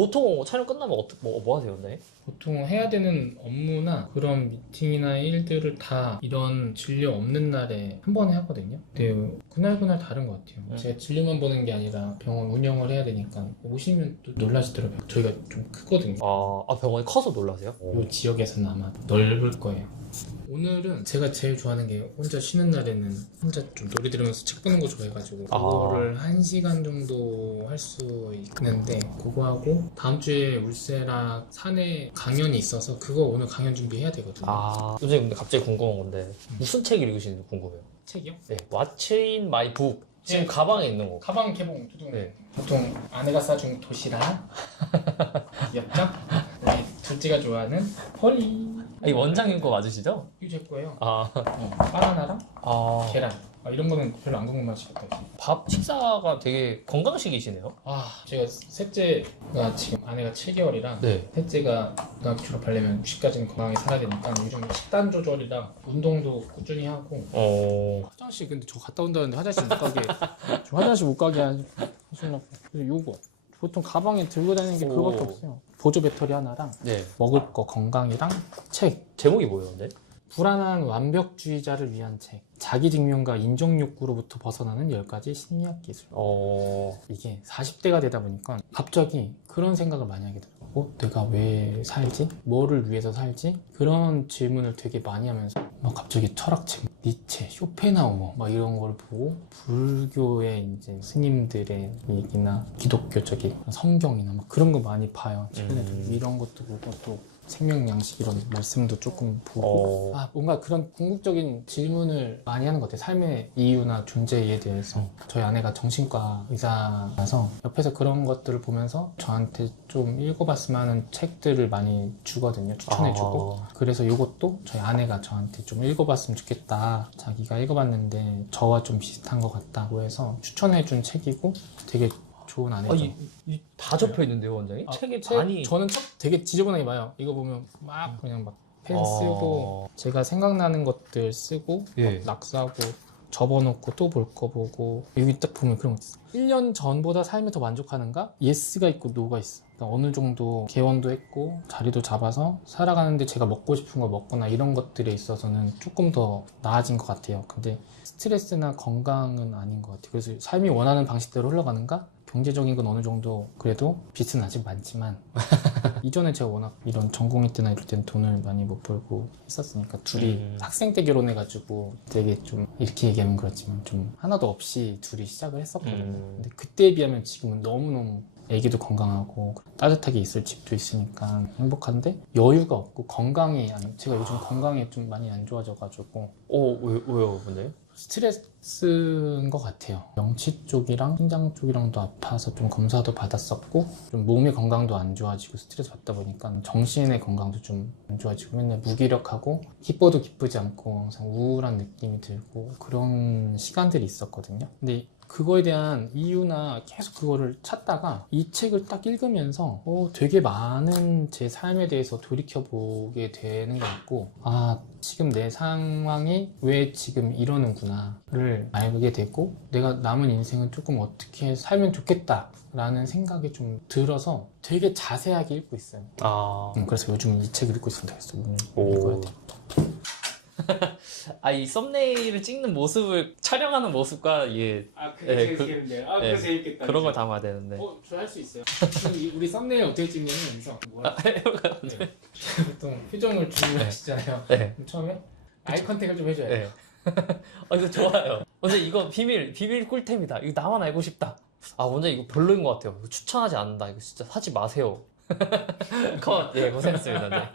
보통 촬영 끝나면 뭐 하세요, 네? 보통 해야 되는 업무나 그런 미팅이나 일들을 다 이런 진료 없는 날에 한 번에 하거든요. 근데 그날 다른 것 같아요. 제가 진료만 보는 게 아니라 병원 운영을 해야 되니까 오시면 또 놀라시더라고요. 저희가 좀 크거든요. 병원이 커서 놀라세요? 이 지역에서는 아마 넓을 거예요. 오늘은 제가 제일 좋아하는 게 혼자 쉬는 날에는 혼자 좀 노래 들으면서 책 보는 거 좋아해가지고 그거를 1시간 정도 할 수 있는데 그거 하고 다음 주에 울세라 산에 강연이 있어서 그거 오늘 강연 준비해야 되거든요. 선생님 근데 갑자기 궁금한 건데 무슨 책 읽으시는지 궁금해요. 책이요? 네, What's in my book? 지금 가방에 있는 거. 가방 개봉 두둥. 네. 보통 아내가 싸준 도시락, 엽떡, 우리 둘째가 좋아하는 허리. 이 원장님 거 맞으시죠? 이거 제 거예요. 바나나랑 계란. 이런 거는 별로 안 궁금하시겠다. 식사가 되게 건강식이시네요. 제가 셋째가 지금 아내가 7개월이랑 네. 셋째가 고등학교 졸업하려면 60까지는 건강하게 살아야 되니까 요즘 식단 조절이랑 운동도 꾸준히 하고. 화장실 근데 저 갔다 온다는데 화장실 못 가게. 저 화장실 못 가게 하시려고. 그래서 요거 보통 가방에 들고 다니는 게 그거밖에 없어요. 보조 배터리 하나랑 먹을 거 건강이랑 책. 제목이 뭐예요, 근데? 불안한 완벽주의자를 위한 책. 자기 증명과 인정 욕구로부터 벗어나는 10가지 심리학 기술. 이게 40대가 되다 보니까 갑자기 그런 생각을 많이 하게 되더라고. 내가 왜 살지? 뭐를 위해서 살지? 그런 질문을 되게 많이 하면서 막 갑자기 철학책, 니체, 쇼펜하우어 막 이런 걸 보고 불교의 이제 스님들의 얘기나 기독교적인 성경이나 막 그런 거 많이 봐요. 최근에도 이런 것도 보고 또 생명양식 이런 말씀도 조금 보고 뭔가 그런 궁극적인 질문을 많이 하는 것 같아요. 삶의 이유나 존재에 대해서. 저희 아내가 정신과 의사라서 옆에서 그런 것들을 보면서 저한테 좀 읽어봤으면 하는 책들을 많이 주거든요. 추천해주고. 그래서 이것도 저희 아내가 저한테 좀 읽어봤으면 좋겠다. 자기가 읽어봤는데 저와 좀 비슷한 것 같다고 해서 추천해준 책이고 되게 좋은 아내죠. 다 접혀 있는데요, 원장님? 책에 많이. 저는 책 되게 지저분하게 봐요. 이거 보면 막 그냥 막 펜 쓰고 제가 생각나는 것들 쓰고 막 낙서하고 접어놓고 또 볼 거 보고 여기 딱 보면 그런 거 있어. 1년 전보다 삶에 더 만족하는가? 예스가 있고 노가 있어. 그러니까 어느 정도 개원도 했고 자리도 잡아서 살아가는데 제가 먹고 싶은 거 먹거나 이런 것들에 있어서는 조금 더 나아진 것 같아요. 근데 스트레스나 건강은 아닌 것 같아요. 그래서 삶이 원하는 방식대로 흘러가는가? 경제적인 건 어느 정도 그래도 빚은 아직 많지만 이전에 제가 워낙 이런 전공의 때나 이럴 때는 돈을 많이 못 벌고 했었으니까 둘이 학생 때 결혼해가지고 되게 좀 이렇게 얘기하면 그렇지만 좀 하나도 없이 둘이 시작을 했었거든요. 근데 그때에 비하면 지금은 너무너무 애기도 건강하고 따뜻하게 있을 집도 있으니까 행복한데 여유가 없고 제가 요즘 건강이 좀 많이 안 좋아져가지고 왜요, 근데? 스트레스인 것 같아요. 명치 쪽이랑 심장 쪽이랑도 아파서 좀 검사도 받았었고 좀 몸의 건강도 안 좋아지고 스트레스 받다 보니까 정신의 건강도 좀 안 좋아지고 맨날 무기력하고 기뻐도 기쁘지 않고 항상 우울한 느낌이 들고 그런 시간들이 있었거든요. 근데 그거에 대한 이유나 계속 그거를 찾다가 이 책을 딱 읽으면서 되게 많은 제 삶에 대해서 돌이켜보게 되는 것 같고 지금 내 상황이 왜 지금 이러는구나를 알게 되고 내가 남은 인생은 조금 어떻게 살면 좋겠다 라는 생각이 좀 들어서 되게 자세하게 읽고 있어요. 그래서 요즘 이 책 읽고 있습니다. 그래서 읽어야 돼. 이 썸네일을 찍는 모습을 촬영하는 모습과 그게 재밌겠네요. 그거 재밌겠다. 그런 걸 담아야 되는데. 저 할 수 있어요. 우리 썸네일 어떻게 찍냐면 여기서 해볼까요? 보통 표정을 주문하시잖아요. 처음에 아이 컨택을 좀 해줘야 돼요. 이거 좋아요. 원장님 이거 비밀 꿀템이다. 이거 나만 알고 싶다. 원장님 이거 별로인 것 같아요. 이거 추천하지 않는다. 이거 진짜 사지 마세요. 고생했습니다.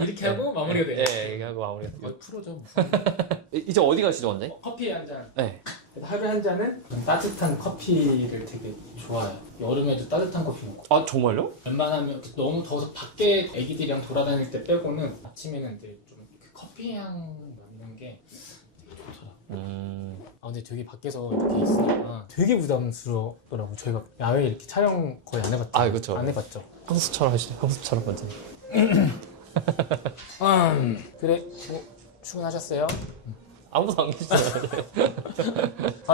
이렇게 하고 마무리가 돼요. 이렇게 하고 마무리가 돼요. 풀어줘. 이제 어디 가시죠, 원장님? 커피 한 잔. 네. 하루에 한 잔은 따뜻한 커피를 되게 좋아해요. 여름에도 따뜻한 커피 먹고. 정말요? 웬만하면 너무 더워서 밖에 애기들이랑 돌아다닐 때 빼고는 아침에는 이제 좀 그 커피 향 나는 게 되게 좋더라고요. 근데 되게 밖에서 이렇게 있으니까 되게 부담스러워더라고요. 저희가 야외에 이렇게 촬영 거의 안 해봤죠. 그쵸. 안 해봤죠. 향수처럼 하시죠. 향수처럼 먼저. 그래, 출근하셨어요? 아무도 안 계시잖아요.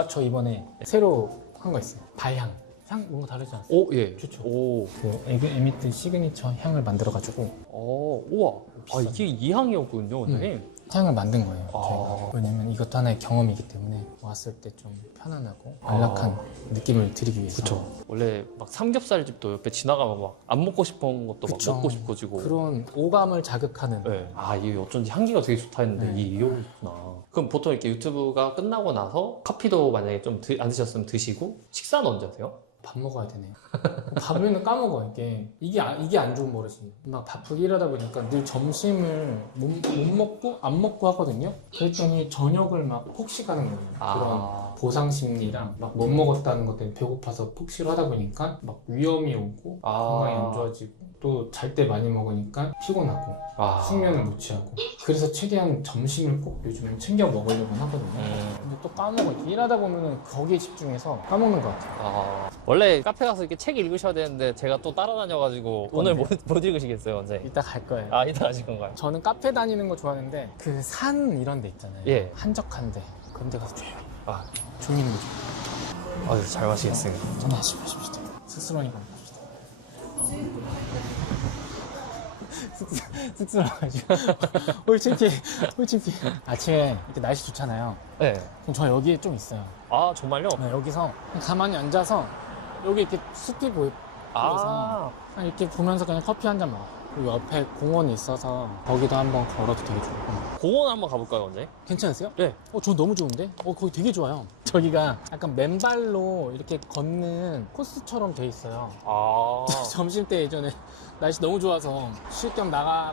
저 이번에 새로 한 거 있어요. 발향. 향 뭔가 다르지 않습니까? 오, 예. 좋죠. 오. 그 에미트 시그니처 향을 만들어가지고 우와. 아, 이게 이 향이었군요, 원장님. 향을 만든 거예요. 아. 저희가. 왜냐면 이것도 하나의 경험이기 때문에 왔을 때 좀 편안하고 안락한 느낌을 드리기 위해서. 그쵸. 원래 막 삼겹살집도 옆에 지나가면 막 안 먹고 싶은 것도 그쵸. 막 먹고 싶어지고. 그런 오감을 자극하는. 네. 아, 이게 어쩐지 향기가 되게 좋다 했는데 네. 이 이용이 있구나. 그럼 보통 이렇게 유튜브가 끝나고 나서 커피도 만약에 좀 안 드셨으면 드시고 식사는 언제 하세요? 밥 먹어야 되네. 밥을 까먹어. 이게 안 좋은 버릇이. 막 바쁘게 일하다 보니까 늘 점심을 못 먹고 안 먹고 하거든요. 그랬더니 저녁을 막 폭식하는 거예요. 그런 보상 심리랑 막 못 먹었다는 것 때문에 배고파서 폭식을 하다 보니까 막 위염이 오고 건강이 안 좋아지고 또 잘 때 많이 먹으니까 피곤하고 숙면을 못 취하고 그래서 최대한 점심을 꼭 요즘은 챙겨 먹으려고 하거든요. 근데 또 까먹어. 일하다 보면은 거기에 집중해서 까먹는 것 같아요. 원래 카페 가서 이렇게 책 읽으셔야 되는데 제가 또 따라다녀가지고 오늘 못 읽으시겠어요, 원장님? 이따 갈 거예요. 이따 하실 건가요? 저는 카페 다니는 거 좋아하는데 그 산 이런 데 있잖아요. 예. 한적한데 그런 데 가서 조용히 좀 있는 거 좋아해요. 잘 마시겠습니다. 전화 마십시다. 스스로니까 마십시다. 쑥스러워가지고 홀쭉피 아침에 이렇게 날씨 좋잖아요. 네. 그럼 저 여기에 좀 있어요. 정말요? 네, 여기서 가만히 앉아서 여기 이렇게 숲이 보여서 그냥 이렇게 보면서 그냥 커피 한 잔 먹어. 그리고 옆에 공원이 있어서 거기도 한번 걸어도 되게 좋고. 공원 한번 가볼까요, 원장님? 괜찮으세요? 네. 저 너무 좋은데? 거기 되게 좋아요. 저기가 약간 맨발로 이렇게 걷는 코스처럼 돼 있어요. 점심 때 예전에 날씨 너무 좋아서 쉴 겸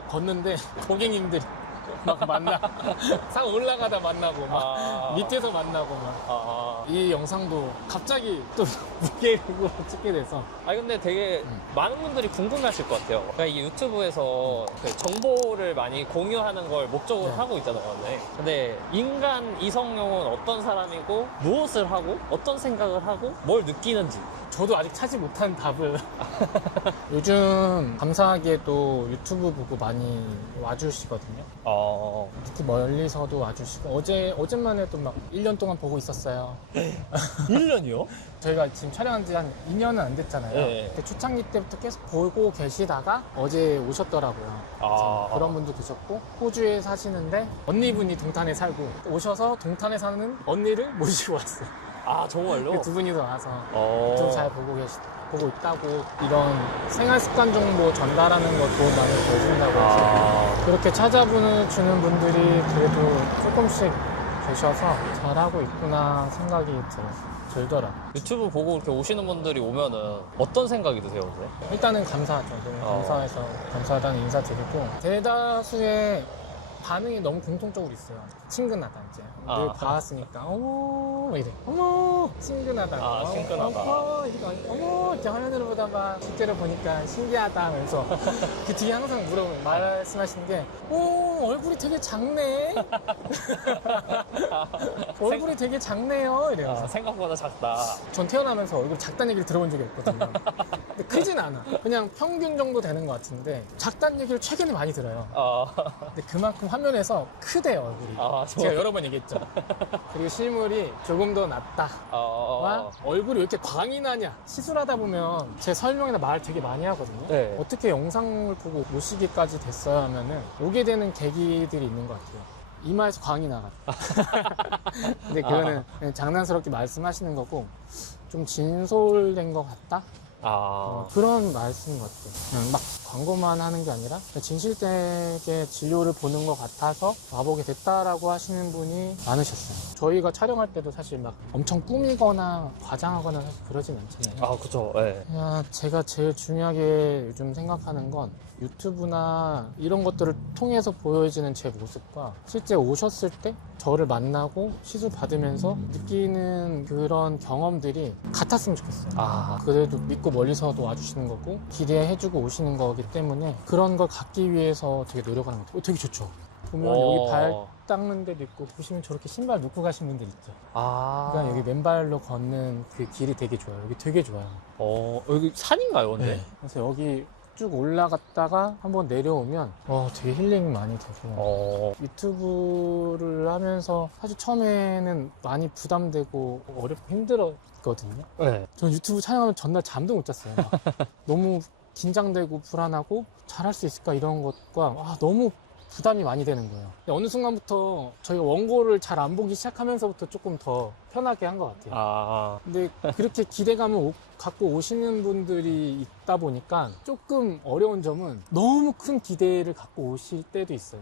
걷는데 고객님들이 막 만나 상 올라가다 만나고 막 밑에서 만나고 막 이 영상도 갑자기 또 무게로 찍게 돼서 근데 되게 많은 분들이 궁금해하실 것 같아요. 그러니까 이 유튜브에서 그 정보를 많이 공유하는 걸 목적으로 네. 하고 있잖아요. 근데 인간 이성용은 어떤 사람이고 무엇을 하고 어떤 생각을 하고 뭘 느끼는지 저도 아직 찾지 못한 답을 요즘 감사하게도 유튜브 보고 많이 와주시거든요. 특히 멀리서도 와주시고 어제만 해도 막 1년 동안 보고 있었어요. 1년이요? 저희가 지금 촬영한 지 한 2년은 안 됐잖아요. 네. 근데 초창기 때부터 계속 보고 계시다가 어제 오셨더라고요. 그런 분도 계셨고 호주에 사시는데 언니분이 동탄에 살고 오셔서 동탄에 사는 언니를 모시고 왔어요. 정말요? 두 분이서 와서 좀 잘 보고 있다고 이런 생활 습관 정보 전달하는 거 도움 많이 보여준다고 해서 그렇게 찾아주는 분들이 그래도 조금씩 계셔서 잘하고 있구나 생각이 들더라고요. 유튜브 보고 이렇게 오시는 분들이 오면은 어떤 생각이 드세요, 근데? 일단은 감사하죠. 너무 감사해서 감사하다는 인사 드리고 대다수의 반응이 너무 공통적으로 있어요. 친근하다 이제 늘 봐왔으니까 어머 이래 어머 친근하다 친근하다. 어머 이렇게 화면으로 보다가 실제로 보니까 신기하다 하면서 그 뒤에 항상 말씀하시는 게 얼굴이 되게 작네 얼굴이 되게 작네요 이러면서 생각보다 작다. 전 태어나면서 얼굴 작다는 얘기를 들어본 적이 없거든요. 근데 크진 않아. 그냥 평균 정도 되는 것 같은데 작다는 얘기를 최근에 많이 들어요. 근데 그만큼 화면에서 크대요 얼굴이. 제가 여러 번 얘기했죠. 그리고 실물이 조금 더 낫다. 얼굴이 왜 이렇게 광이 나냐. 시술하다 보면 제 설명이나 말 되게 많이 하거든요. 네. 어떻게 영상을 보고 오시기까지 됐어요 하면은 오게 되는 계기들이 있는 것 같아요. 이마에서 광이 나가. 근데 그거는 그냥 장난스럽게 말씀하시는 거고 좀 진솔된 것 같다? 그런 말씀인 것 같아요. 그냥 막 광고만 하는 게 아니라 진실되게 진료를 보는 것 같아서 와보게 됐다라고 하시는 분이 많으셨어요. 저희가 촬영할 때도 사실 막 엄청 꾸미거나 과장하거나 사실 그러진 않잖아요. 그쵸. 네. 제가 제일 중요하게 요즘 생각하는 건 유튜브나 이런 것들을 통해서 보여지는 제 모습과 실제 오셨을 때 저를 만나고 시술 받으면서 느끼는 그런 경험들이 같았으면 좋겠어요. 그래도 믿고 멀리서도 와주시는 거고 기대해주고 오시는 거기 때문에 그런 걸 갖기 위해서 되게 노력하는 것 같아요. 되게 좋죠. 보면 여기 발 닦는 데도 있고 보시면 저렇게 신발 놓고 가신 분들 있죠. 그러니까 여기 맨발로 걷는 그 길이 되게 좋아요. 여기 되게 좋아요. 여기 산인가요, 근데? 네. 그래서 여기 쭉 올라갔다가 한번 내려오면 되게 힐링이 많이 되고 유튜브를 하면서 사실 처음에는 많이 부담되고 어렵고 힘들었거든요. 네. 전 유튜브 촬영하면 전날 잠도 못 잤어요. 막 너무 긴장되고 불안하고 잘할 수 있을까 이런 것과 너무 부담이 많이 되는 거예요. 근데 어느 순간부터 저희가 원고를 잘 안 보기 시작하면서부터 조금 더 편하게 한 것 같아요. 근데 그렇게 기대감을 갖고 오시는 분들이 있다 보니까 조금 어려운 점은 너무 큰 기대를 갖고 오실 때도 있어요.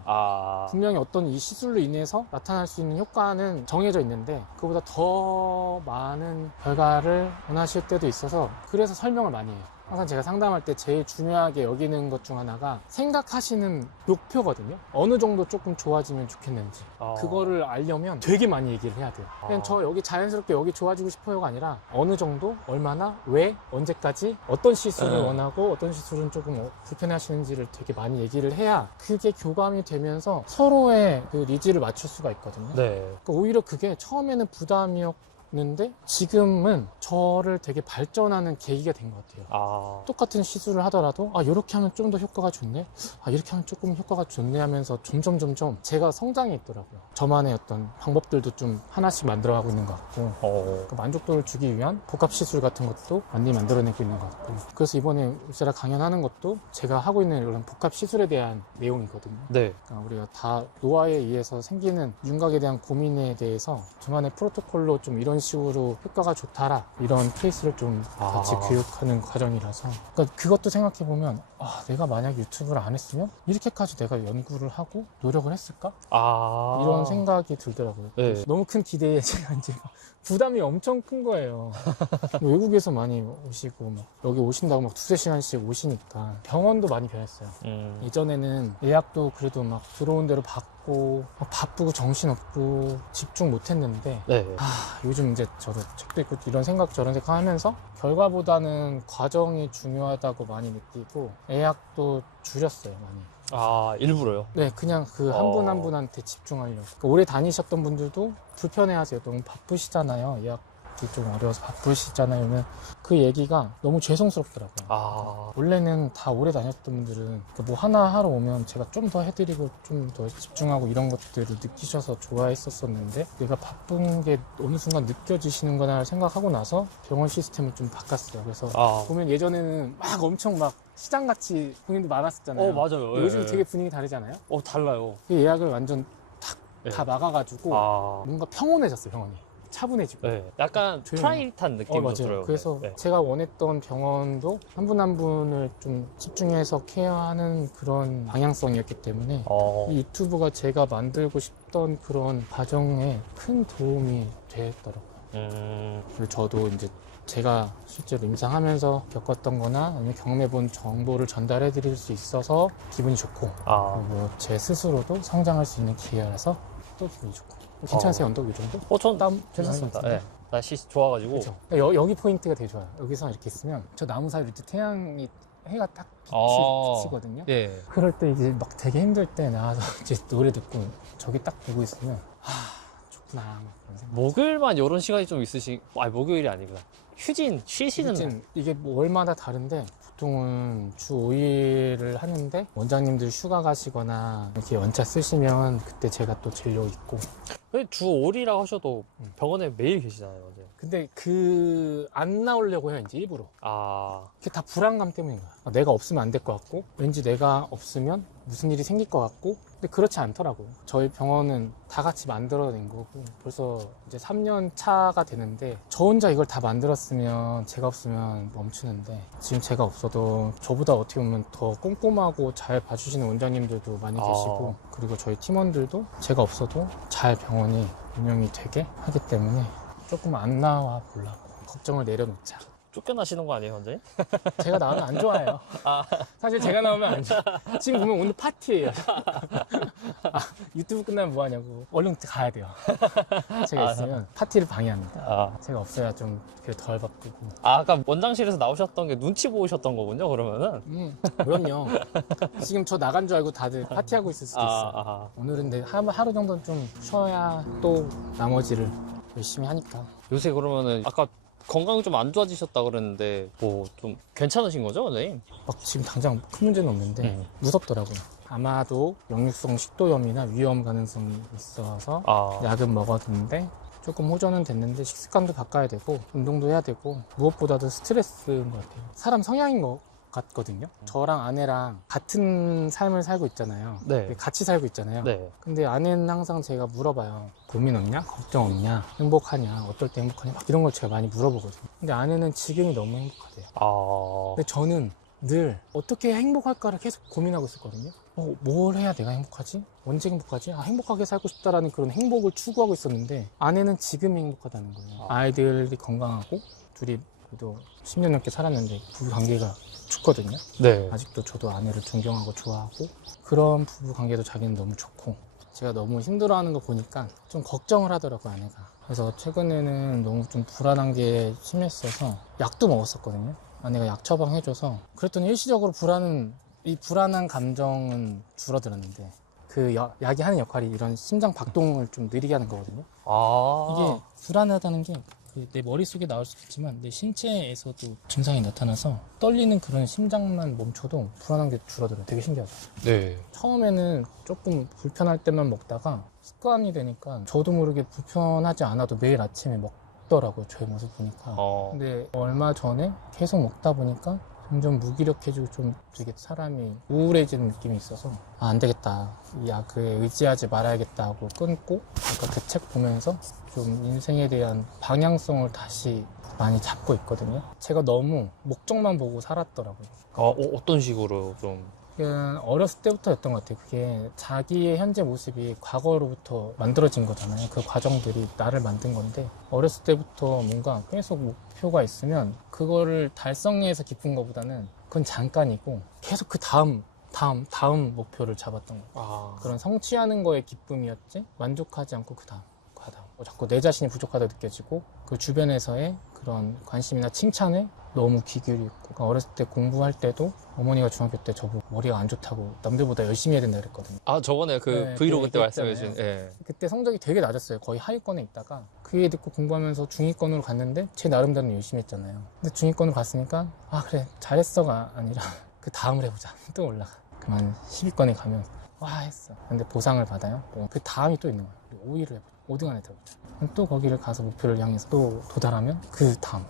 분명히 어떤 이 시술로 인해서 나타날 수 있는 효과는 정해져 있는데 그보다 더 많은 결과를 원하실 때도 있어서 그래서 설명을 많이 해요. 항상 제가 상담할 때 제일 중요하게 여기는 것 중 하나가 생각하시는 목표거든요. 어느 정도 조금 좋아지면 좋겠는지 그거를 알려면 되게 많이 얘기를 해야 돼요. 그냥 저 여기 자연스럽게 여기 좋아지고 싶어요가 아니라 어느 정도, 얼마나, 왜, 언제까지 어떤 시술을 원하고 어떤 시술은 조금 불편해 하시는지를 되게 많이 얘기를 해야 그게 교감이 되면서 서로의 그 니즈를 맞출 수가 있거든요. 그러니까 오히려 그게 처음에는 부담이었는데 지금은 저를 되게 발전하는 계기가 된 것 같아요. 똑같은 시술을 하더라도 이렇게 하면 좀 더 효과가 좋네, 이렇게 하면 조금 효과가 좋네 하면서 점점 제가 성장해 있더라고요. 저만의 어떤 방법들도 좀 하나씩 만들어가고 있는 것 같고 그 만족도를 주기 위한 복합 시술 같은 것도 많이 만들어내고 있는 것 같고, 그래서 이번에 울세라 강연하는 것도 제가 하고 있는 이런 복합 시술에 대한 내용이거든요. 그러니까 우리가 다 노화에 의해서 생기는 윤곽에 대한 고민에 대해서 저만의 프로토콜로 좀 이런 식으로 효과가 좋다라 이런 케이스를 좀 같이 교육하는 과정이라서, 그러니까 그것도 생각해보면 내가 만약 유튜브를 안 했으면 이렇게까지 내가 연구를 하고 노력을 했을까? 이런 생각이 들더라고요. 너무 큰 기대에 제가 이제 부담이 엄청 큰 거예요. 외국에서 많이 오시고 막 여기 오신다고 막 두세 시간씩 오시니까 병원도 많이 변했어요. 예전에는 예약도 그래도 막 들어온 대로 받고 막 바쁘고 정신없고 집중 못했는데 요즘 이제 저도 책도 읽고 이런 생각 저런 생각 하면서 결과보다는 과정이 중요하다고 많이 느끼고 예약도 줄였어요, 많이. 일부러요? 네, 그냥 그 한 분 한 분한테 집중하려고. 그러니까 오래 다니셨던 분들도 불편해하세요. 너무 바쁘시잖아요. 예약이 좀 어려워서 바쁘시잖아요. 그러면 그 얘기가 너무 죄송스럽더라고요. 원래는 다 오래 다녔던 분들은 뭐 하나 하러 오면 제가 좀 더 해드리고 좀 더 집중하고 이런 것들을 느끼셔서 좋아했었는데 내가 바쁜 게 어느 순간 느껴지시는구나 생각하고 나서 병원 시스템을 좀 바꿨어요. 그래서 보면 예전에는 막 엄청 막 시장같이 손님들 많았었잖아요. 맞아요. 요즘 되게 분위기 다르잖아요. 달라요. 그 예약을 완전 다 막아가지고 뭔가 평온해졌어요, 병원이. 차분해지고. 약간 프라이빗한 느낌이 맞아요. 들어요. 그래서 제가 원했던 병원도 한 분 한 분을 좀 집중해서 케어하는 그런 방향성이었기 때문에 이 유튜브가 제가 만들고 싶던 그런 과정에 큰 도움이 되더라고요. 그리고 저도 이제 제가 실제로 임상하면서 겪었던 거나 아니면 경험해본 정보를 전달해 드릴 수 있어서 기분이 좋고 그리고 제 스스로도 성장할 수 있는 기회라서 또 기분이 좋고. 괜찮으세요, 언덕 이 정도? 전 땀 괜찮습니다. 날씨 좋아가지고. 그렇죠. 여기 포인트가 되게 좋아요. 여기서 이렇게 있으면 저 나무 사이 밑에 태양이 해가 딱 비치거든요. 그럴 때 이제 막 되게 힘들 때 나와서 이제 노래 듣고 저기 딱 보고 있으면 좋구나 막 그런 생각. 목요일만 이런 시간이 좀 목요일이 아니구나. 쉬시는 날. 이게 뭐 월마다 다른데 보통은 주 5일을 하는데 원장님들 휴가 가시거나 이렇게 연차 쓰시면 그때 제가 또 진료 있고. 주 5일이라고 하셔도 병원에 매일 계시잖아요. 이제. 근데 안 나오려고 해요, 이제 일부러. 그게 다 불안감 때문인 거야. 내가 없으면 안 될 것 같고, 왠지 내가 없으면 무슨 일이 생길 것 같고, 근데 그렇지 않더라고요. 저희 병원은 다 같이 만들어낸 거고, 벌써 이제 3년 차가 되는데, 저 혼자 이걸 다 만들었으면 제가 없으면 멈추는데, 지금 제가 없어도 저보다 어떻게 보면 더 꼼꼼하고 잘 봐주시는 원장님들도 많이 계시고, 그리고 저희 팀원들도 제가 없어도 잘 병원이 운영이 되게 하기 때문에 조금 안 나와 보려고 걱정을 내려놓자. 쫓겨나시는 거 아니에요, 원장님? 제가 나오면 안 좋아해요. 사실 제가 나오면 안 좋아. 지금 보면 오늘 파티예요. 유튜브 끝나면 뭐 하냐고. 얼른 가야 돼요. 제가 있으면 파티를 방해합니다. 제가 없어야 좀 덜 바쁘고. 아까 원장실에서 나오셨던 게 눈치 보이셨던 거군요, 그러면은? 그럼요. 지금 저 나간 줄 알고 다들 파티하고 있을 수도 있어요. 오늘은 근데 하루 정도는 좀 쉬어야 또 나머지를 열심히 하니까. 요새 그러면은 아까 건강이 좀 안 좋아지셨다 그랬는데 뭐 좀 괜찮으신 거죠, 선생님? 막 지금 당장 큰 문제는 없는데 무섭더라고요. 아마도 역류성 식도염이나 위염 가능성이 있어서 아, 약은 먹었는데 조금 호전은 됐는데 식습관도 바꿔야 되고 운동도 해야 되고 무엇보다도 스트레스인 것 같아요. 사람 성향인 것 같거든요. 저랑 아내랑 같은 삶을 살고 있잖아요. 네. 같이 살고 있잖아요. 네. 근데 아내는 항상 제가 물어봐요. 고민 없냐? 걱정 없냐? 행복하냐? 어떨 때 행복하냐? 막 이런 걸 제가 많이 물어보거든요. 근데 아내는 지금이 너무 행복하대요. 아, 근데 저는 늘 어떻게 행복할까를 계속 고민하고 있었거든요. 뭘 해야 내가 행복하지? 언제 행복하지? 행복하게 살고 싶다라는 그런 행복을 추구하고 있었는데 아내는 지금 행복하다는 거예요. 아이들이 건강하고 둘이 그래도 10년 넘게 살았는데 부부 관계가 좋거든요. 네. 아직도 저도 아내를 존경하고 좋아하고 그런 부부 관계도 자기는 너무 좋고 제가 너무 힘들어하는 거 보니까 좀 걱정을 하더라고요, 아내가. 그래서 최근에는 너무 좀 불안한 게 심했어서 약도 먹었었거든요. 아내가 약 처방해줘서 그랬더니 일시적으로 이 불안한 감정은 줄어들었는데 그 약이 하는 역할이 이런 심장 박동을 좀 느리게 하는 거거든요. 아, 이게 불안하다는 게 내 머릿속에 나올 수도 있지만 내 신체에서도 증상이 나타나서 떨리는 그런 심장만 멈춰도 불안한 게 줄어들어요. 되게 신기하죠. 네. 처음에는 조금 불편할 때만 먹다가 습관이 되니까 저도 모르게 불편하지 않아도 매일 아침에 먹더라고요. 저의 모습 보니까. 근데 얼마 전에 계속 먹다 보니까 점점 무기력해지고 좀 되게 사람이 우울해지는 느낌이 있어서 안 되겠다. 이 약에 의지하지 말아야겠다 하고 끊고 아까 그 책 보면서 좀 인생에 대한 방향성을 다시 많이 잡고 있거든요. 제가 너무 목적만 보고 살았더라고요. 어떤 식으로 좀. 어렸을 때부터였던 것 같아요. 그게 자기의 현재 모습이 과거로부터 만들어진 거잖아요. 그 과정들이 나를 만든 건데 어렸을 때부터 뭔가 계속 목표가 있으면 그거를 달성해서 기쁜 것보다는 그건 잠깐이고 계속 그 다음 목표를 잡았던 거예요. 그런 성취하는 거에 기쁨이었지 만족하지 않고 그 다음 자꾸 내 자신이 부족하다 느껴지고 그 주변에서의 그런 관심이나 칭찬에 너무 귀 기울이고 그러니까 어렸을 때 공부할 때도 어머니가 중학교 때 저보고 머리가 안 좋다고 남들보다 열심히 해야 된다 그랬거든요. 저번에 그 네, 브이로그 때 그랬잖아요. 말씀해주신, 예. 그때 성적이 되게 낮았어요. 거의 하위권에 있다가 그 얘기 듣고 공부하면서 중위권으로 갔는데 제 나름대로 열심히 했잖아요. 근데 중위권으로 갔으니까 그래 잘했어가 아니라 그 다음을 해보자. 또 올라가. 그만 10위권에 가면 했어. 근데 보상을 받아요. 그 다음이 또 있는 거예요. 5위를 해보자. 5등 안에 들어보자. 또 거기를 가서 목표를 향해서 또 도달하면 그 다음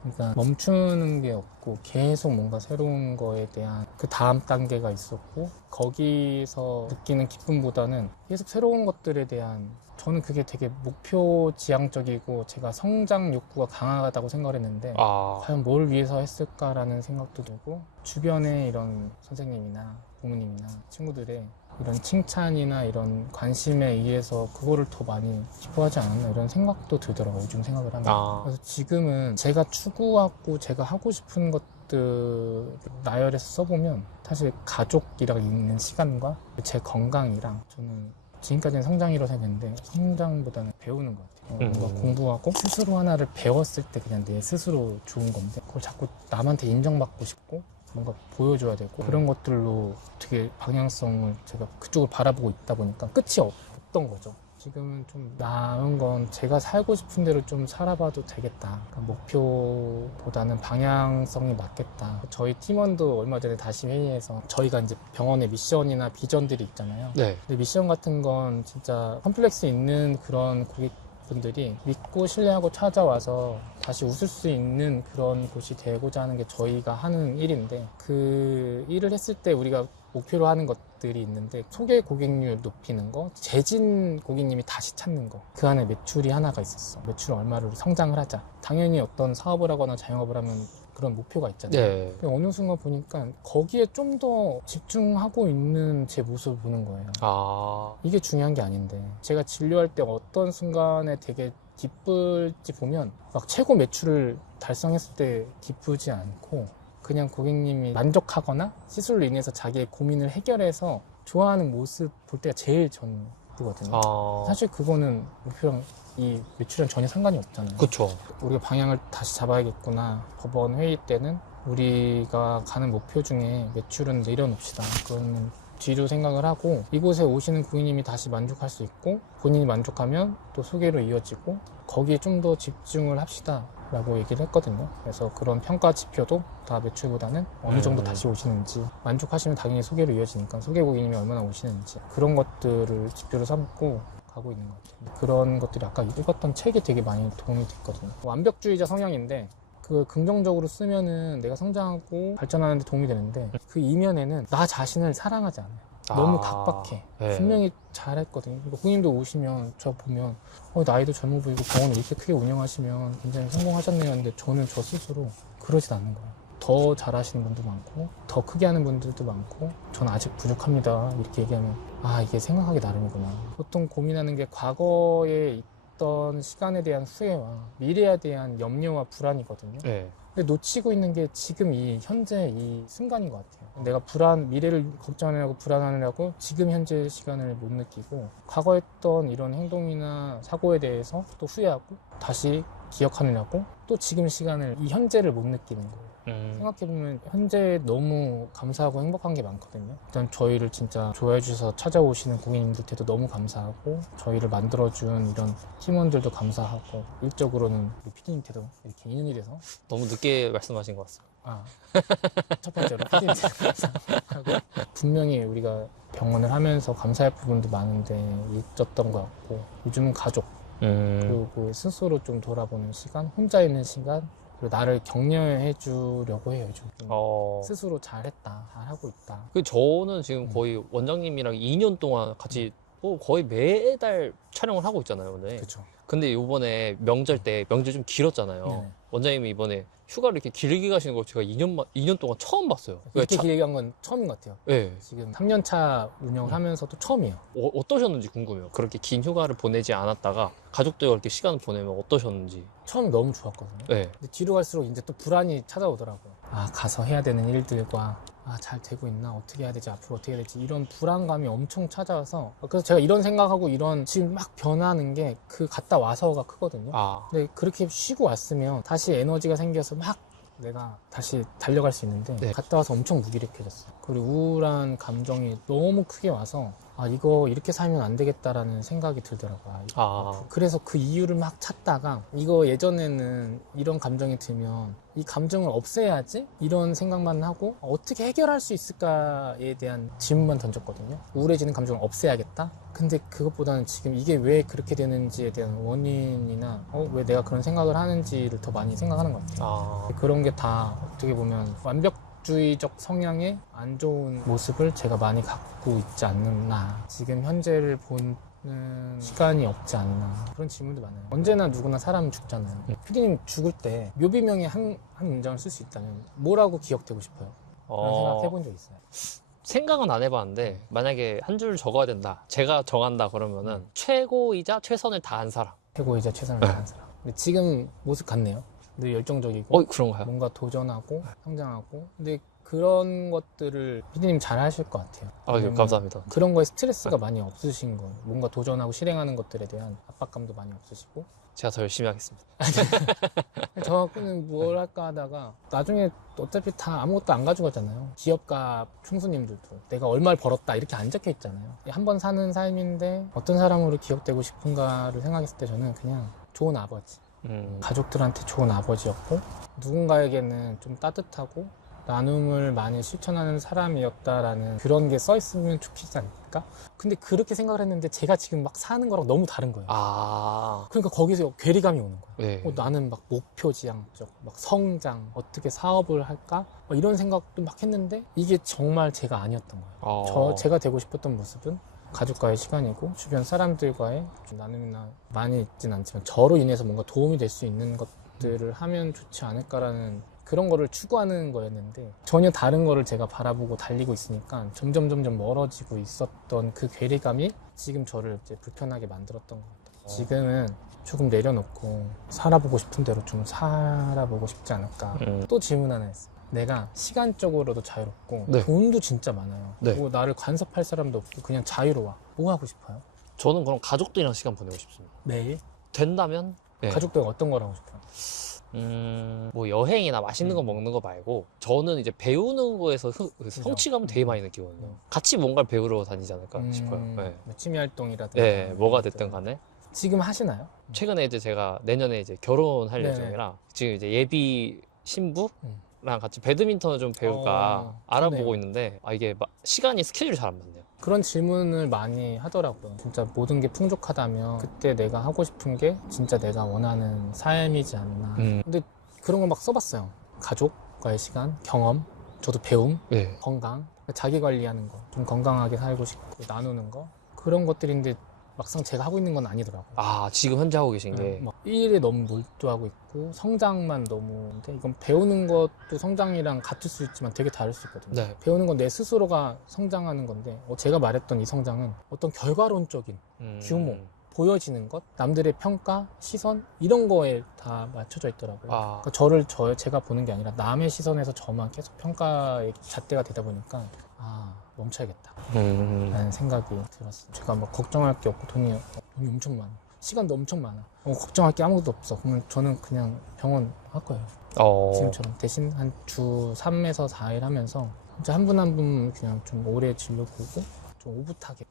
그러니까 멈추는 게 없고 계속 뭔가 새로운 거에 대한 그 다음 단계가 있었고 거기서 느끼는 기쁨보다는 계속 새로운 것들에 대한 저는 그게 되게 목표 지향적이고 제가 성장 욕구가 강하다고 생각을 했는데 과연 뭘 위해서 했을까라는 생각도 들고 주변에 이런 선생님이나 부모님이나 친구들의 이런 칭찬이나 이런 관심에 의해서 그거를 더 많이 기뻐하지 않았나 이런 생각도 들더라고요. 요즘 생각을 하면. 그래서 지금은 제가 추구하고 제가 하고 싶은 것들 나열해서 써보면 사실 가족이랑 있는 시간과 제 건강이랑 저는 지금까지는 성장이라고 생각했는데 성장보다는 배우는 것 같아요. 뭔가 공부하고 스스로 하나를 배웠을 때 그냥 내 스스로 좋은 건데 그걸 자꾸 남한테 인정받고 싶고 뭔가 보여줘야 되고 그런 것들로 되게 방향성을 제가 그쪽을 바라보고 있다 보니까 끝이 없던 거죠. 지금은 좀 나은 건 제가 살고 싶은 대로 좀 살아봐도 되겠다. 그러니까 목표보다는 방향성이 맞겠다. 저희 팀원도 얼마 전에 다시 회의해서 저희가 이제 병원의 미션이나 비전들이 있잖아요. 네. 근데 미션 같은 건 진짜 컴플렉스 있는 그런 고객분들이 믿고 신뢰하고 찾아와서 다시 웃을 수 있는 그런 곳이 되고자 하는 게 저희가 하는 일인데 그 일을 했을 때 우리가 목표로 하는 것들이 있는데 소개 고객률 높이는 거, 재진 고객님이 다시 찾는 거 그 안에 매출이 하나가 있었어. 매출 얼마를 성장을 하자. 당연히 어떤 사업을 하거나 자영업을 하면 그런 목표가 있잖아요. 네. 근데 어느 순간 보니까 거기에 좀 더 집중하고 있는 제 모습을 보는 거예요. 이게 중요한 게 아닌데 제가 진료할 때 어떤 순간에 되게 기쁠지 보면 막 최고 매출을 달성했을 때 기쁘지 않고 그냥 고객님이 만족하거나 시술로 인해서 자기의 고민을 해결해서 좋아하는 모습 볼 때가 제일 전 기쁘거든요. 사실 그거는 목표랑 이 매출이랑 전혀 상관이 없잖아요. 그쵸. 우리가 방향을 다시 잡아야겠구나. 법원 회의 때는 우리가 가는 목표 중에 매출은 내려놓읍시다. 그거는 뒤로 생각을 하고 이곳에 오시는 고객님이 다시 만족할 수 있고 본인이 만족하면 또 소개로 이어지고 거기에 좀 더 집중을 합시다 라고 얘기를 했거든요. 그래서 그런 평가 지표도 다 매출보다는 어느 정도 다시 오시는지, 만족하시면 당연히 소개로 이어지니까 소개 고객님이 얼마나 오시는지, 그런 것들을 지표로 삼고 가고 있는 것 같아요. 그런 것들이 아까 읽었던 책이 되게 많이 도움이 됐거든요. 완벽주의자 성향인데 그 긍정적으로 쓰면은 내가 성장하고 발전하는 데 도움이 되는데, 그 이면에는 나 자신을 사랑하지 않아요. 너무 각박해. 네. 분명히 잘했거든요. 고객님도 오시면 저 보면 나이도 젊어 보이고 병원을 이렇게 크게 운영하시면 굉장히 성공하셨네요. 근데 저는 저 스스로 그러진 않는 거예요. 더 잘하시는 분도 많고 더 크게 하는 분들도 많고 저는 아직 부족합니다. 이렇게 얘기하면 이게 생각하기 나름이구나. 보통 고민하는 게 과거에 있던 시간에 대한 후회와 미래에 대한 염려와 불안이거든요. 네. 근데 놓치고 있는 게 지금 이 현재 이 순간인 것 같아요. 내가 미래를 걱정하느라고 불안하느라고 지금 현재 시간을 못 느끼고 과거에 했던 이런 행동이나 사고에 대해서 또 후회하고 다시 기억하느라고 또 지금 시간을 이 현재를 못 느끼는 거예요. 생각해보면 현재에 너무 감사하고 행복한 게 많거든요. 일단 저희를 진짜 좋아해 주셔서 찾아오시는 고객님들한테도 너무 감사하고, 저희를 만들어준 이런 팀원들도 감사하고, 일적으로는 우리 PD님한테도 이렇게 인연이 돼서 너무 늦게 말씀하신 것 같습니다. 첫 번째로 PD님한테도 감사하고, 분명히 우리가 병원을 하면서 감사할 부분도 많은데 잊었던 것 같고, 요즘은 가족 그리고 스스로 좀 돌아보는 시간, 혼자 있는 시간, 그리고 나를 격려해 주려고 해요. 요즘 스스로 잘했다, 잘하고 있다. 저는 지금 거의 원장님이랑 2년 동안 같이 거의 매달 촬영을 하고 있잖아요. 그렇죠. 근데 이번에 명절 때, 명절 좀 길었잖아요. 네네. 원장님이 이번에 휴가를 이렇게 길게 가시는 걸 제가 2년 동안 처음 봤어요. 이렇게 길게 간 건 처음인 것 같아요. 네. 지금 3년차 운영을 하면서도 처음이에요. 어떠셨는지 궁금해요. 그렇게 긴 휴가를 보내지 않았다가 가족들과 이렇게 시간을 보내면 어떠셨는지. 처음에 너무 좋았거든요. 네. 근데 뒤로 갈수록 이제 또 불안이 찾아오더라고요. 가서 해야 되는 일들과 잘 되고 있나, 어떻게 해야 되지, 앞으로 어떻게 해야 되지, 이런 불안감이 엄청 찾아와서, 그래서 제가 이런 생각하고 이런 지금 막 변하는 게 그 갔다 와서가 크거든요. 근데 그렇게 쉬고 왔으면 다시 에너지가 생겨서 막 내가 다시 달려갈 수 있는데, 네. 갔다 와서 엄청 무기력해졌어요. 그리고 우울한 감정이 너무 크게 와서 이거 이렇게 살면 안 되겠다라는 생각이 들더라고요. 그래서 그 이유를 막 찾다가, 이거 예전에는 이런 감정이 들면 이 감정을 없애야지, 이런 생각만 하고 어떻게 해결할 수 있을까에 대한 질문만 던졌거든요. 우울해지는 감정을 없애야겠다. 근데 그것보다는 지금 이게 왜 그렇게 되는지에 대한 원인이나 왜 내가 그런 생각을 하는지를 더 많이 생각하는 것 같아요. 그런 게 다 어떻게 보면 완벽주의적 성향의 안 좋은 모습을 제가 많이 갖고 있지 않나, 지금 현재를 보는 시간이 없지 않나, 그런 질문도 많아요. 언제나 누구나 사람은 죽잖아요. 피디님 죽을 때 묘비명에 한 문장을 쓸 수 있다면 뭐라고 기억되고 싶어요? 그런 생각 해본 적 있어요? 생각은 안 해봤는데, 만약에 한 줄 적어야 된다, 제가 정한다 그러면은 최고이자 최선을 다한 사람. 최고이자 최선을 다한 사람. 근데 지금 모습 같네요. 늘 열정적이고 그런가요? 뭔가 도전하고 성장하고. 근데 그런 것들을 피디님 잘 하실 것 같아요. 감사합니다. 그런 거에 스트레스가 많이 없으신 거예요. 뭔가 도전하고 실행하는 것들에 대한 압박감도 많이 없으시고. 제가 더 열심히 하겠습니다. 저는 뭘 할까 하다가 나중에 어차피 다 아무것도 안 가져가잖아요. 기업가 총수님들도 내가 얼마를 벌었다 이렇게 안 적혀 있잖아요. 한 번 사는 삶인데 어떤 사람으로 기억되고 싶은가를 생각했을 때 저는 그냥 좋은 아버지, 가족들한테 좋은 아버지였고, 누군가에게는 좀 따뜻하고 나눔을 많이 실천하는 사람이었다라는 그런 게 써있으면 좋겠지 않을까? 근데 그렇게 생각을 했는데 제가 지금 막 사는 거랑 너무 다른 거예요. 그러니까 거기서 괴리감이 오는 거예요. 네. 나는 막 목표지향적, 막 성장, 어떻게 사업을 할까? 이런 생각도 막 했는데 이게 정말 제가 아니었던 거예요. 제가 되고 싶었던 모습은 가족과의 시간이고, 주변 사람들과의 나눔이나 많이 있진 않지만 저로 인해서 뭔가 도움이 될 수 있는 것들을 하면 좋지 않을까라는 그런 거를 추구하는 거였는데, 전혀 다른 거를 제가 바라보고 달리고 있으니까 점점 멀어지고 있었던 그 괴리감이 지금 저를 이제 불편하게 만들었던 것 같아요. 지금은 조금 내려놓고 살아보고 싶은 대로 좀 살아보고 싶지 않을까. 또 질문 하나 했어요. 내가 시간적으로도 자유롭고 돈도 진짜 많아요. 그리고 나를 간섭할 사람도 없고 그냥 자유로워. 뭐 하고 싶어요? 저는 그럼 가족들이랑 시간 보내고 싶습니다. 매일? 된다면? 가족들과 어떤 걸 하고 싶어요? 뭐 여행이나 맛있는 거 먹는 거 말고, 저는 이제 배우는 거에서 성취감을 되게 많이 느끼거든요. 같이 뭔가를 배우러 다니지 않을까 싶어요. 취미 활동이라든가 뭐가 됐든 간에. 지금 하시나요? 최근에 이제 제가 내년에 이제 결혼할 네네. 예정이라 지금 이제 예비 신부랑 음. 같이 배드민턴을 좀 배울까 알아보고 좋네요. 있는데 이게 시간이 스케줄이 잘 안 맞네요. 그런 질문을 많이 하더라고요. 진짜 모든 게 풍족하다면 그때 내가 하고 싶은 게 진짜 내가 원하는 삶이지 않나. 근데 그런 거 막 써봤어요. 가족과의 시간, 경험, 저도 배움, 네. 건강, 자기 관리하는 거, 좀 건강하게 살고 싶고 나누는 거 그런 것들인데 막상 제가 하고 있는 건 아니더라고요. 아, 지금 현재 하고 계신 게. 막 일에 너무 몰두하고 있고 성장만 너무 근데 이건 배우는 것도 성장이랑 같을 수 있지만 되게 다를 수 있거든요. 네. 배우는 건 내 스스로가 성장하는 건데 제가 말했던 이 성장은 어떤 결과론적인 규모, 보여지는 것, 남들의 평가, 시선 이런 거에 다 맞춰져 있더라고요. 아. 그러니까 제가 보는 게 아니라 남의 시선에서 저만 계속 평가의 잣대가 되다 보니까 멈춰야겠다 라는 생각이 들었어요. 제가 뭐 걱정할 게 없고 돈이 엄청 많아. 시간도 엄청 많아. 걱정할 게 아무것도 없어. 그러면 저는 그냥 병원 할 거예요. 지금처럼 대신 한 주 3에서 4일 하면서 진짜 한 분 한 분 그냥 좀 오래 진료 보고 좀 오붓하게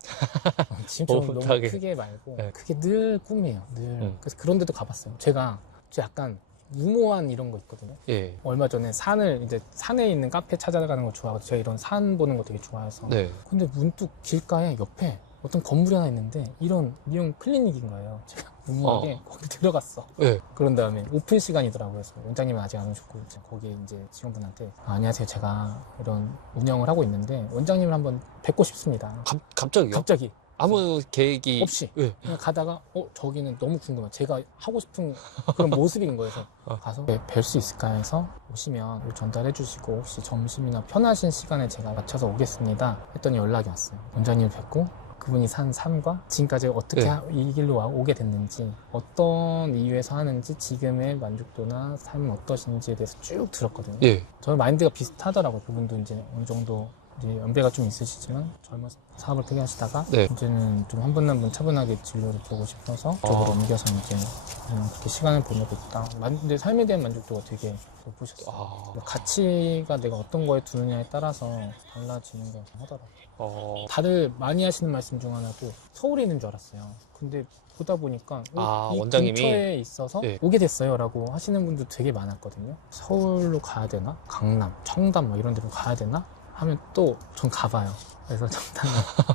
지금처럼 너무 오붓하게. 크게 말고 네. 그게 늘 꿈이에요. 늘. 그래서 그런 데도 가봤어요. 제가 약간 무모한 이런 거 있거든요. 예. 얼마 전에 산에 있는 카페 찾아가는 거 좋아하거든요. 제가 이런 산 보는 거 되게 좋아해서. 네. 근데 문득 길가에 옆에 어떤 건물이 하나 있는데 이런 미용 클리닉인 거예요. 제가 무모하게 거기 들어갔어. 네. 그런 다음에 오픈 시간이더라고요. 그래서 원장님은 아직 안 오셨고 거기 이제 직원분한테 안녕하세요. 제가 이런 운영을 하고 있는데 원장님을 한번 뵙고 싶습니다. 갑자기요? 갑자기 아무 계획이 없이 네. 그냥 가다가 저기는 너무 궁금해. 제가 하고 싶은 그런 모습인 거여서 가서 뵐 수 있을까 해서 오시면 전달해 주시고 혹시 점심이나 편하신 시간에 제가 맞춰서 오겠습니다 했더니 연락이 왔어요. 원장님을 뵙고 그분이 산 삶과 지금까지 어떻게 네. 이 길로 오게 됐는지 어떤 이유에서 하는지 지금의 만족도나 삶은 어떠신지에 대해서 쭉 들었거든요. 예. 저는 마인드가 비슷하더라고요. 그분도 이제 어느 정도 이제 연배가 좀 있으시지만 젊어서 사업을 크게 하시다가 네. 이제는 좀 한 분 한 분 차분하게 진료를 보고 싶어서 쪽으로 옮겨서 이제 그렇게 시간을 보내고 있다. 근데 삶에 대한 만족도가 되게 높으셨어요. 가치가 내가 어떤 거에 두느냐에 따라서 달라지는 거 하더라고요. 다들 많이 하시는 말씀 중 하나도 서울에 있는 줄 알았어요. 근데 보다 보니까 이 원장님이? 근처에 있어서 네. 오게 됐어요 라고 하시는 분도 되게 많았거든요. 서울로 가야 되나? 강남, 청담 뭐 이런 데로 가야 되나? 하면 또 전 가봐요. 그래서 청담에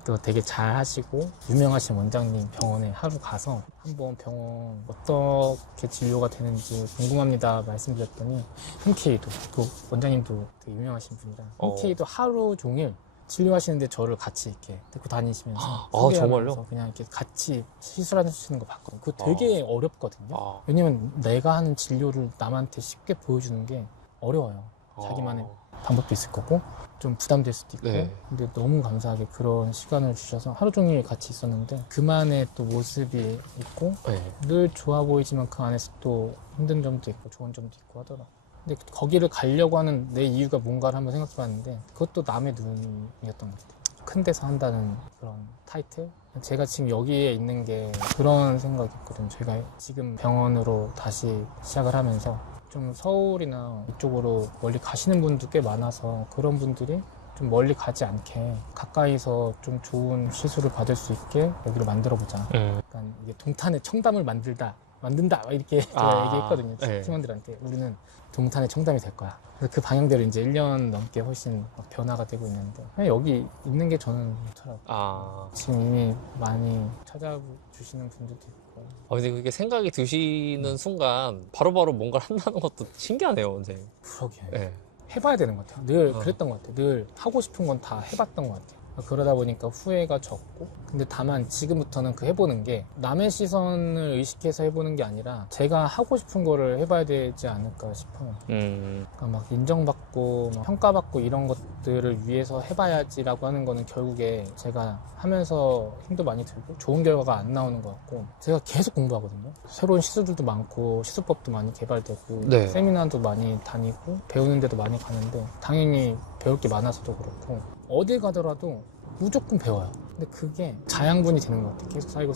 또 되게 잘 하시고 유명하신 원장님 병원에 하루 가서 한번 병원 어떻게 진료가 되는지 궁금합니다 말씀드렸더니 흔쾌히도 그 원장님도 되게 유명하신 분이라 흔쾌히도 하루 종일 진료하시는데 저를 같이 이렇게 데리고 다니시면서 정말요? 그냥 이렇게 같이 시술하시는 거 봤거든요. 그거 되게 어렵거든요. 왜냐면 내가 하는 진료를 남한테 쉽게 보여주는 게 어려워요. 자기만의 방법도 있을 거고 좀 부담될 수도 있고 네. 근데 너무 감사하게 그런 시간을 주셔서 하루 종일 같이 있었는데 그만의 또 모습이 있고 네. 늘 좋아 보이지만 그 안에서 또 힘든 점도 있고 좋은 점도 있고 하더라고요. 근데 거기를 가려고 하는 내 이유가 뭔가를 한번 생각해봤는데 그것도 남의 눈이었던 것 같아요. 큰 데서 한다는 그런 타이틀? 제가 지금 여기에 있는 게 그런 생각이었거든요. 제가 지금 병원으로 다시 시작을 하면서 좀 서울이나 이쪽으로 멀리 가시는 분도 꽤 많아서 그런 분들이 좀 멀리 가지 않게 가까이서 좀 좋은 시술을 받을 수 있게 여기를 만들어보자. 약간 이게 동탄의 청담을 만든다 이렇게 제가 얘기했거든요. 네. 팀원들한테 우리는 동탄의 청담이 될 거야. 그래서 그 방향대로 이제 1년 넘게 훨씬 막 변화가 되고 있는데 그냥 여기 있는 게 저는 좋더라고요. 지금 이미 많이 찾아주시는 분들도 있고 근데 그게 생각이 드시는 순간 바로바로 뭔가를 한다는 것도 신기하네요, 선생님. 그러게 네. 해봐야 되는 것 같아요. 늘 그랬던 것 같아요. 늘 하고 싶은 건 다 해봤던 것 같아요. 그러다 보니까 후회가 적고 근데 다만 지금부터는 그 해보는 게 남의 시선을 의식해서 해보는 게 아니라 제가 하고 싶은 거를 해봐야 되지 않을까 싶어요. 그러니까 막 인정받고 막 평가받고 이런 것들을 위해서 해봐야지라고 하는 거는 결국에 제가 하면서 힘도 많이 들고 좋은 결과가 안 나오는 것 같고 제가 계속 공부하거든요. 새로운 시술들도 많고 시술법도 많이 개발되고 네. 세미나도 많이 다니고 배우는 데도 많이 가는데 당연히 배울 게 많아서도 그렇고 어딜 가더라도 무조건 배워요. 근데 그게 자양분이 되는 것 같아요. 계속 쌓이고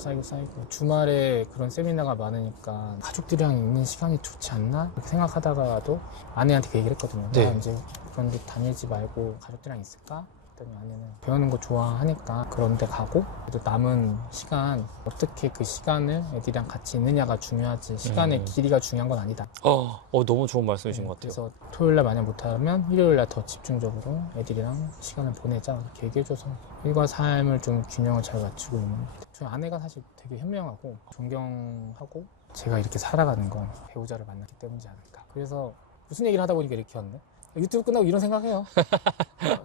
주말에 그런 세미나가 많으니까 가족들이랑 있는 시간이 좋지 않나? 이렇게 생각하다가도 아내한테 그 얘기를 했거든요. 네. 나 이제 그런 데 다니지 말고 가족들이랑 있을까? 그랬더니 아내는 배우는 거 좋아하니까 그런 데 가고 그래도 남은 시간 어떻게 그 시간을 애들이랑 같이 있느냐가 중요하지 시간의 길이가 중요한 건 아니다. 너무 좋은 말씀이신 것 같아요. 그래서 토요일날 만약 못하면 일요일날 더 집중적으로 애들이랑 시간을 보내자 이렇게 얘기해줘서 일과 삶을 좀 균형을 잘 맞추고 있는 것 같아요. 저희 아내가 사실 되게 현명하고 존경하고 제가 이렇게 살아가는 건 배우자를 만났기 때문이지 않을까. 그래서 무슨 얘기를 하다 보니까 이렇게 왔네. 유튜브 끝나고 이런 생각해요.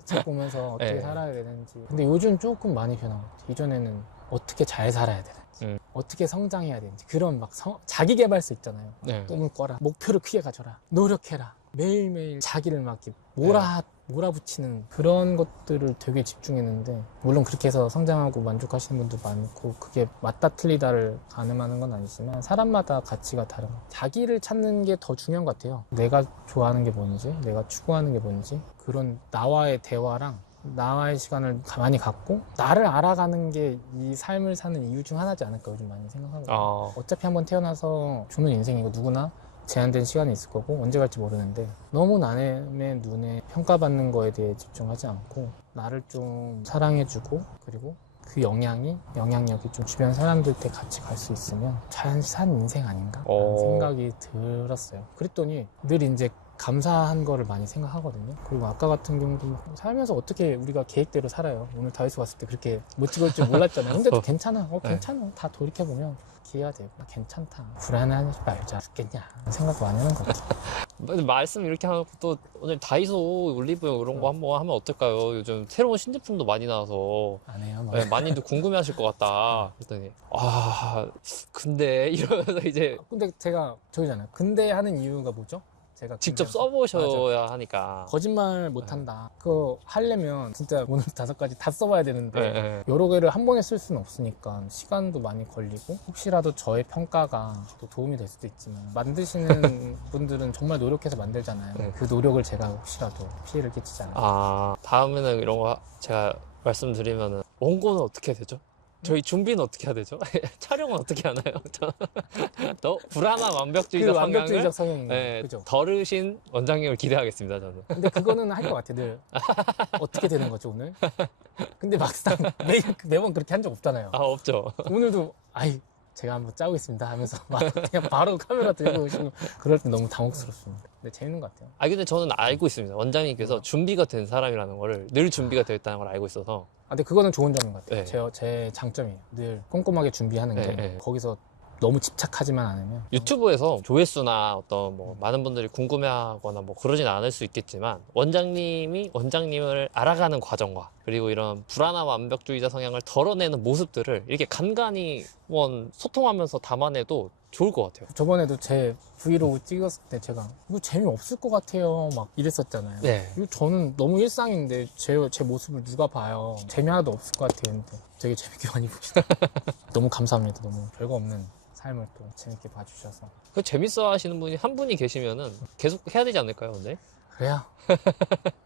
책 보면서 어떻게 네. 살아야 되는지. 근데 요즘 조금 많이 변한 것 같아요. 이전에는 어떻게 잘 살아야 되는지 어떻게 성장해야 되는지 그런 막 자기계발서 있잖아요. 네. 꿈을 꿔라, 목표를 크게 가져라, 노력해라, 매일매일 자기를 막 이렇게 몰아붙이는 그런 것들을 되게 집중했는데 물론 그렇게 해서 성장하고 만족하시는 분도 많고 그게 맞다 틀리다를 가늠하는 건 아니지만 사람마다 가치가 다른 것 같아요. 자기를 찾는 게 더 중요한 것 같아요. 내가 좋아하는 게 뭔지 내가 추구하는 게 뭔지 그런 나와의 대화랑 나와의 시간을 많이 갖고 나를 알아가는 게 이 삶을 사는 이유 중 하나지 않을까 요즘 많이 생각하거든요. 어차피 한번 태어나서 주는 인생이고 누구나 제한된 시간이 있을 거고 언제 갈지 모르는데 너무 남의 눈에 평가받는 거에 대해 집중하지 않고 나를 좀 사랑해주고 그리고 그 영향력이 좀 주변 사람들한테 같이 갈 수 있으면 잘 산 인생 아닌가 라는 생각이 들었어요. 그랬더니 늘 이제 감사한 거를 많이 생각하거든요. 그리고 아까 같은 경우도 살면서 어떻게 우리가 계획대로 살아요. 오늘 다이소 갔을 때 그렇게 못 찍을 줄 몰랐잖아요. 근데 괜찮아. 괜찮아. 다 돌이켜보면 기회가 되고 괜찮다. 불안하지 말자. 죽겠냐. 생각 많이 하는 것 같아요. 말씀 이렇게 하고 또 오늘 다이소 올리브영 이런 거 한번 하면 어떨까요? 요즘 새로운 신제품도 많이 나와서 안 해요. 네, 많이들 궁금해하실 것 같다. 그랬더니 근데 이러면서 이제 근데 제가 저기잖아요. 근데 하는 이유가 뭐죠? 제가 직접 근데 써보셔야 하니까. 거짓말 못한다. 그거 하려면 진짜 오늘 5가지 다 써봐야 되는데 네. 여러 개를 한 번에 쓸 수는 없으니까 시간도 많이 걸리고 혹시라도 저의 평가가 또 도움이 될 수도 있지만 만드시는 분들은 정말 노력해서 만들잖아요. 네. 그 노력을 제가 혹시라도 피해를 끼치지 않을까. 다음에는 이런 거 제가 말씀드리면은 원고는 어떻게 되죠? 저희 준비는 어떻게 해야 되죠? 촬영은 어떻게 하나요? 더 불안한 완벽주의적 그 성향을 완벽주의적 성향인 거예요. 네, 그죠? 덜으신 원장님을 기대하겠습니다, 저는. 근데 그거는 할 것 같아 늘. 어떻게 되는 거죠 오늘? 근데 막상 매번 그렇게 한 적 없잖아요. 없죠. 오늘도 제가 한번 짜고 있습니다 하면서 막 그냥 바로 카메라 들고 오시고 그럴 때 너무 당혹스럽습니다. 근데 재밌는 것 같아요. 근데 저는 알고 있습니다. 원장님께서 준비가 된 사람이라는 거를 늘 준비가 되어 있다는 걸 알고 있어서. 근데 그거는 좋은 점인 것 같아요. 네. 제 장점이에요. 늘 꼼꼼하게 준비하는 게 네. 거기서 너무 집착하지만 않으면 유튜브에서 조회수나 어떤 많은 분들이 궁금해하거나 그러진 않을 수 있겠지만 원장님이 원장님을 알아가는 과정과 그리고 이런 불안한 완벽주의자 성향을 덜어내는 모습들을 이렇게 간간히 소통하면서 담아내도 좋을 것 같아요. 저번에도 제 브이로그 찍었을 때 제가 이거 재미없을 것 같아요 막 이랬었잖아요. 네. 이거 저는 너무 일상인데 제 모습을 누가 봐요. 재미 하나도 없을 것 같아요. 근데 되게 재밌게 많이 보시더라고요. 너무 감사합니다. 너무 별거 없는 삶을 또 재밌게 봐주셔서. 그 재밌어 하시는 분이 한 분이 계시면은 계속 해야 되지 않을까요, 근데? 그래요.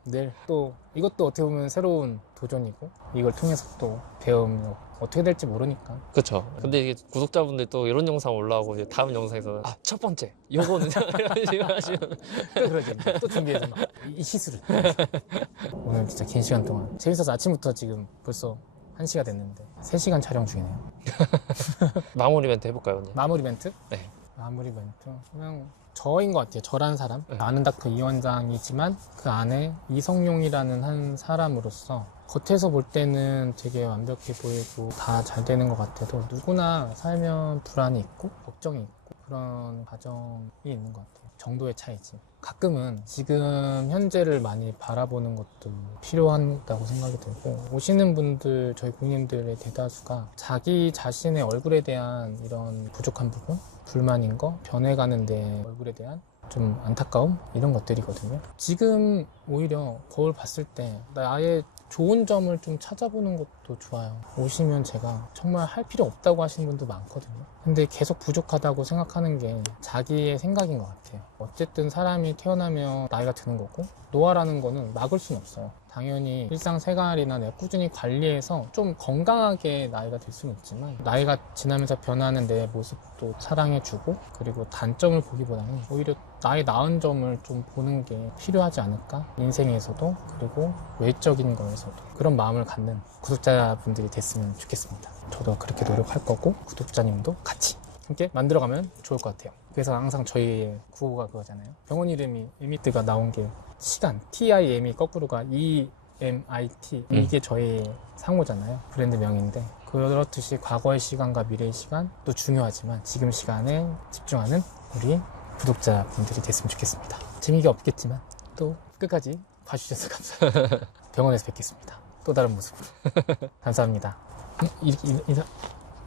늘 또 이것도 어떻게 보면 새로운 도전이고 이걸 통해서 또 배우면 어떻게 될지 모르니까. 그렇죠. 근데 이게 구독자분들 또 이런 영상 올라오고 이제 다음 영상에서는 첫 번째 요거는 이런 식으로 하시면 또 그러죠. 또 준비해서 막 이 시술을. 오늘 진짜 긴 시간 동안 재밌어서 아침부터 지금 벌써 1시가 됐는데 3시간 촬영 중이네요. 마무리 멘트 해볼까요, 언니? 마무리 멘트? 네. 마무리 멘트 그냥 저인 것 같아요. 저란 사람. 네. 아는 다크 이 원장이지만 그 안에 이성용이라는 한 사람으로서 겉에서 볼 때는 되게 완벽해 보이고 다 잘 되는 것 같아도 누구나 살면 불안이 있고 걱정이 있고 그런 과정이 있는 것 같아요. 정도의 차이지. 가끔은 지금 현재를 많이 바라보는 것도 필요하다고 생각이 들고 오시는 분들 저희 고객님들의 대다수가 자기 자신의 얼굴에 대한 이런 부족한 부분 불만인 거 변해가는 내 얼굴에 대한 좀 안타까움 이런 것들이거든요. 지금 오히려 거울 봤을 때 나의 좋은 점을 좀 찾아보는 것도 좋아요. 오시면 제가 정말 할 필요 없다고 하시는 분도 많거든요. 근데 계속 부족하다고 생각하는 게 자기의 생각인 것 같아요. 어쨌든 사람이 태어나면 나이가 드는 거고 노화라는 거는 막을 수는 없어요. 당연히 일상생활이나 내가 꾸준히 관리해서 좀 건강하게 나이가 될 수는 있지만 나이가 지나면서 변하는 내 모습도 사랑해주고 그리고 단점을 보기보다는 오히려 나의 나은 점을 좀 보는 게 필요하지 않을까? 인생에서도 그리고 외적인 거에서도 그런 마음을 갖는 구독자분들이 됐으면 좋겠습니다. 저도 그렇게 노력할 거고 구독자님도 같이 함께 만들어가면 좋을 것 같아요. 그래서 항상 저희 구호가 그거잖아요. 병원 이름이 에미트가 나온 게 시간, TIM이 거꾸로가 EMIT 이게 저희 상호잖아요. 브랜드명인데 그렇듯이 과거의 시간과 미래의 시간도 중요하지만 지금 시간에 집중하는 우리 구독자분들이 됐으면 좋겠습니다. 재미가 없겠지만 또 끝까지 봐주셔서 감사합니다. 병원에서 뵙겠습니다. 또 다른 모습으로. 감사합니다. 인사.